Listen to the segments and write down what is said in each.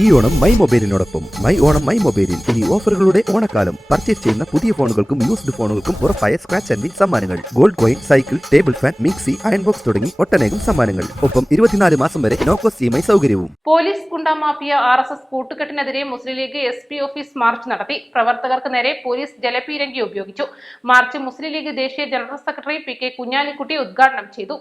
ഈ ഓണം മൈ മൊബൈലിനോടൊപ്പം my Onam my മൊബൈലിൽ ഇനി ഓഫറുകളുടെ ഓണക്കാലം. പർച്ചേസ് ചെയ്യുന്ന പുതിയ ഫോണുകൾക്കും യൂസ്ഡ് ഫോണുകൾക്കും ഉറപ്പായ സ്ക്രാച്ച് ആൻഡ് വിൻ സമ്മാനങ്ങൾ, gold coin, cycle, table fan, mixie, iron box തുടങ്ങി ഒട്ടനേകം സമ്മാനങ്ങൾ. ഒപ്പം 24 മാസം വരെ നോ കോസ്റ്റ് EMI സൗകര്യവും. പോലീസ് ഗുണ്ടാ മാഫിയ RSS കൂട്ടുകെട്ടിനെതിരെ മുസ്ലിം ലീഗ് SP ഓഫീസ് മാർച്ച് നടത്തി. പ്രവർത്തകർക്ക് നേരെ പോലീസ് ജലപീരങ്കി ഉപയോഗിച്ചു. മാർച്ച് മുസ്ലിം ലീഗ് ദേശീയ ജനറൽ സെക്രട്ടറി PK കുഞ്ഞാലിക്കുട്ടി ഉദ്ഘാടനം ചെയ്തു.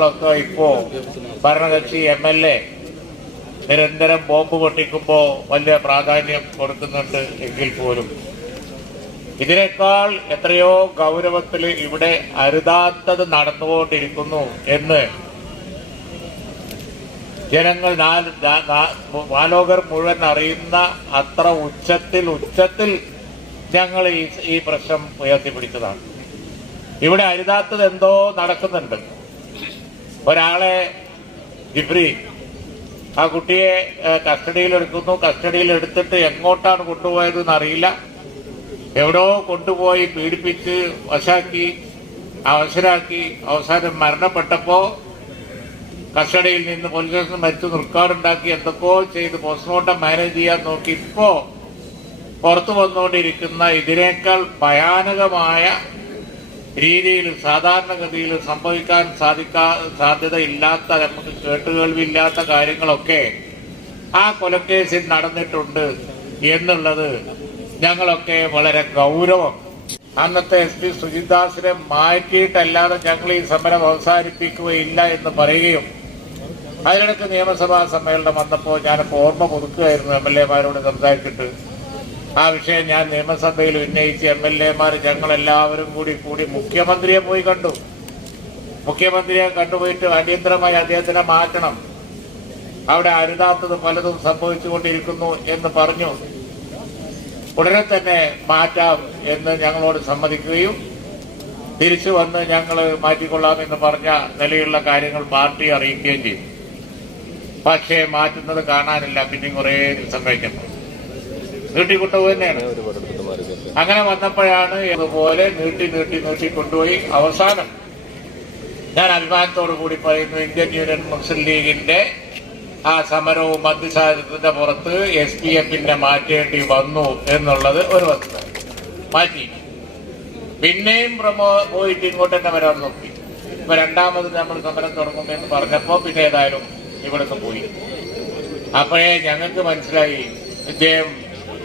ൊക്കെ ഇപ്പോ ഭരണകക്ഷി MLA നിരന്തരം ബോംബ് പൊട്ടിക്കുമ്പോ വലിയ പ്രാധാന്യം കൊടുക്കുന്നുണ്ട് എങ്കിൽ പോലും ഇതിനേക്കാൾ എത്രയോ ഗൗരവത്തിൽ ഇവിടെ അരുതാത്തത് നടന്നുകൊണ്ടിരിക്കുന്നു എന്ന് ജനങ്ങൾ വാലോകർ മുഴുവൻ അറിയുന്ന അത്ര ഉച്ചത്തിൽ ഞങ്ങൾ ഈ പ്രശ്നം ഉയർത്തിപ്പിടിച്ചതാണ്. ഇവിടെ അരുതാത്തത് എന്തോ നടക്കുന്നുണ്ട്. ഒരാളെ ജിബ്രി ആ കുട്ടിയെ കസ്റ്റഡിയിലെടുക്കുന്നു. കസ്റ്റഡിയിലെടുത്തിട്ട് എങ്ങോട്ടാണ് കൊണ്ടുപോയതെന്ന് അറിയില്ല. എവിടോ കൊണ്ടുപോയി പീഡിപ്പിച്ച് വശാക്കി അവശരാക്കി അവസാനം മരണപ്പെട്ടപ്പോ കസ്റ്റഡിയിൽ നിന്ന് പോലീസ് സ്റ്റേഷൻ മരിച്ചു നിർക്കാടുണ്ടാക്കി എന്തൊക്കെയോ ചെയ്ത് പോസ്റ്റ്മോർട്ടം മാനേജ് ചെയ്യാൻ നോക്കി ഇപ്പോ പുറത്തു വന്നുകൊണ്ടിരിക്കുന്ന ഇതിനേക്കാൾ ഭയാനകമായ രീതിയിൽ സാധാരണഗതിയിൽ സംഭവിക്കാൻ സാധ്യതയില്ലാത്ത നമുക്ക് കേട്ടുകേൾവില്ലാത്ത കാര്യങ്ങളൊക്കെ ആ കൊലക്കേസിൽ നടന്നിട്ടുണ്ട് എന്നുള്ളത് ഞങ്ങളൊക്കെ വളരെ ഗൗരവം. അന്നത്തെ SP സുജിത് ദാസിനെ മാറ്റിയിട്ടല്ലാതെ ഞങ്ങൾ ഈ സമരം അവസാനിപ്പിക്കുകയില്ല എന്ന് പറയുകയും അതിനിടയ്ക്ക് നിയമസഭാ സമ്മേളനം വന്നപ്പോൾ ഞാനിപ്പോൾ ഓർമ്മ പുതുക്കുകയായിരുന്നു MLA-മാരോട് സംസാരിച്ചിട്ട്. ആ വിഷയം ഞാൻ നിയമസഭയിൽ ഉന്നയിച്ച് MLA-മാർ ഞങ്ങളെല്ലാവരും കൂടി മുഖ്യമന്ത്രിയെ പോയി കണ്ടു. മുഖ്യമന്ത്രിയെ കണ്ടുപോയിട്ട് അടിയന്തരമായി അദ്ദേഹത്തിനെ മാറ്റണം, അവിടെ അരുതാത്തത് പലതും സംഭവിച്ചുകൊണ്ടിരിക്കുന്നു എന്ന് പറഞ്ഞു. ഉടനെ തന്നെ മാറ്റാം എന്ന് ഞങ്ങളോട് സമ്മതിക്കുകയും തിരിച്ചു വന്ന് ഞങ്ങൾ മാറ്റിക്കൊള്ളാമെന്ന് പറഞ്ഞ നിലയുള്ള കാര്യങ്ങൾ പാർട്ടി അറിയിക്കുകയും ചെയ്തു. പക്ഷേ മാറ്റുന്നത് കാണാനില്ല. പിന്നെ കുറേ ദിവസം കഴിഞ്ഞപ്പോൾ നീട്ടിക്കൊണ്ടു തന്നെയാണ്. അങ്ങനെ വന്നപ്പോഴാണ് ഇതുപോലെ നീട്ടി കൊണ്ടുപോയി അവസാനം ഞാൻ അഭിമാനത്തോടു കൂടി പറയുന്നു, ഇന്ത്യൻ യൂണിയൻ മുസ്ലിം ലീഗിന്റെ ആ സമരവും മധ്യസാരത്തിന്റെ പുറത്ത് SPF-നെ മാറ്റേണ്ടി വന്നു എന്നുള്ളത് ഒരു വസ്തുത. മാറ്റി പിന്നെയും പോയിട്ട് ഇങ്ങോട്ട് തന്നെ വരാൻ നോക്കി. ഇപ്പൊ രണ്ടാമത് നമ്മൾ സമരം തുടങ്ങുമെന്ന് പറഞ്ഞപ്പോ പിന്നെ ഏതായാലും ഇവിടുന്ന് പോയി. അപ്പോഴേ ഞങ്ങൾക്ക് മനസ്സിലായി ഇദ്ദേഹം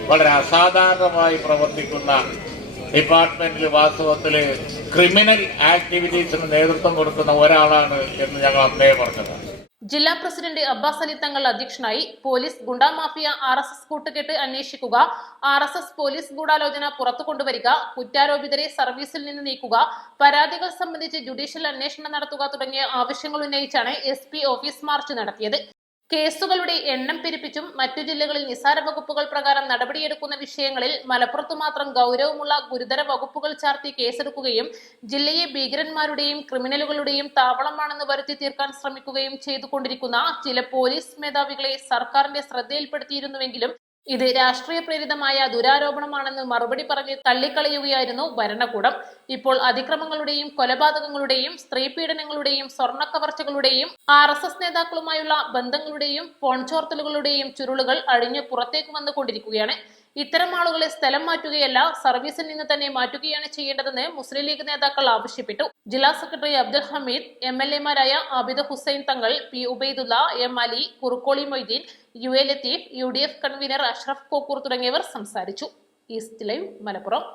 വളരെ അസാധാരണമായി പ്രവർത്തിക്കുന്ന ഡിപ്പാർട്ട്മെന്റിൽ വാസ്തവത്തിൽ ക്രിമിനൽ ആക്ടിവിറ്റീസിന് നേതൃത്വം കൊടുക്കുന്ന ഒരാളാണ് എന്ന് ഞങ്ങൾ അന്നേ പറഞ്ഞതാണ്. ജില്ലാ പ്രസിഡന്റ് അബ്ബാസ് അലി തങ്ങൾ അധ്യക്ഷനായി. പോലീസ് ഗുണ്ടാ മാഫിയ RSS കൂട്ടുകെട്ട് അന്വേഷിക്കുക, RSS പോലീസ് ഗൂഢാലോചന പുറത്തു കൊണ്ടുവരിക, കുറ്റാരോപിതരെ സർവീസിൽ നിന്ന് നീക്കുക, പരാതികൾ സംബന്ധിച്ച് ജുഡീഷ്യൽ അന്വേഷണം നടത്തുക തുടങ്ങിയ ആവശ്യങ്ങൾ ഉന്നയിച്ചാണ് SP ഓഫീസ് മാർച്ച് നടത്തിയത്. കേസുകളുടെ എണ്ണം പെരുപ്പിച്ചും മറ്റു ജില്ലകളിൽ നിസാര വകുപ്പുകൾ പ്രകാരം നടപടിയെടുക്കുന്ന വിഷയങ്ങളിൽ മലപ്പുറത്തു മാത്രം ഗൗരവമുള്ള ഗുരുതര വകുപ്പുകൾ ചാർത്തി കേസെടുക്കുകയും ജില്ലയെ ഭീകരന്മാരുടെയും ക്രിമിനലുകളുടെയും താവളമാണെന്ന് വരുത്തി തീർക്കാൻ ശ്രമിക്കുകയും ചെയ്തുകൊണ്ടിരിക്കുന്ന ചില പോലീസ് മേധാവികളെ സർക്കാരിന്റെ ശ്രദ്ധയിൽപ്പെടുത്തിയിരുന്നുവെങ്കിലും ഇത് രാഷ്ട്രീയ പ്രേരിതമായ ദുരാരോപണമാണെന്ന് മറുപടി പറഞ്ഞ് തള്ളിക്കളയുകയായിരുന്നു ഭരണകൂടം. ഇപ്പോൾ അതിക്രമങ്ങളുടെയും കൊലപാതകങ്ങളുടെയും സ്ത്രീപീഡനങ്ങളുടെയും സ്വർണ്ണക്കവർച്ചകളുടെയും RSS നേതാക്കളുമായുള്ള ബന്ധങ്ങളുടെയും ഫോൺ ചോർത്തലുകളുടെയും ചുരുളുകൾ അഴിഞ്ഞ് പുറത്തേക്ക് വന്നുകൊണ്ടിരിക്കുകയാണ്. ഇത്തരം ആളുകളെ സ്ഥലം മാറ്റുകയല്ല, സർവീസിൽ നിന്ന് തന്നെ മാറ്റുകയാണ് ചെയ്യേണ്ടതെന്ന് മുസ്ലിം ലീഗ് നേതാക്കൾ ആവശ്യപ്പെട്ടു. ജില്ലാ secretary Abdul Hameed, MLA-മാരായ Abid Hussain Thangal, P. Ubaidullah, M. Ali, Kurukkoli Moideen, UA Latheef, UDF convener Ashraf Kokkur തുടങ്ങിയവർ സംസാരിച്ചു. East live, Malappuram.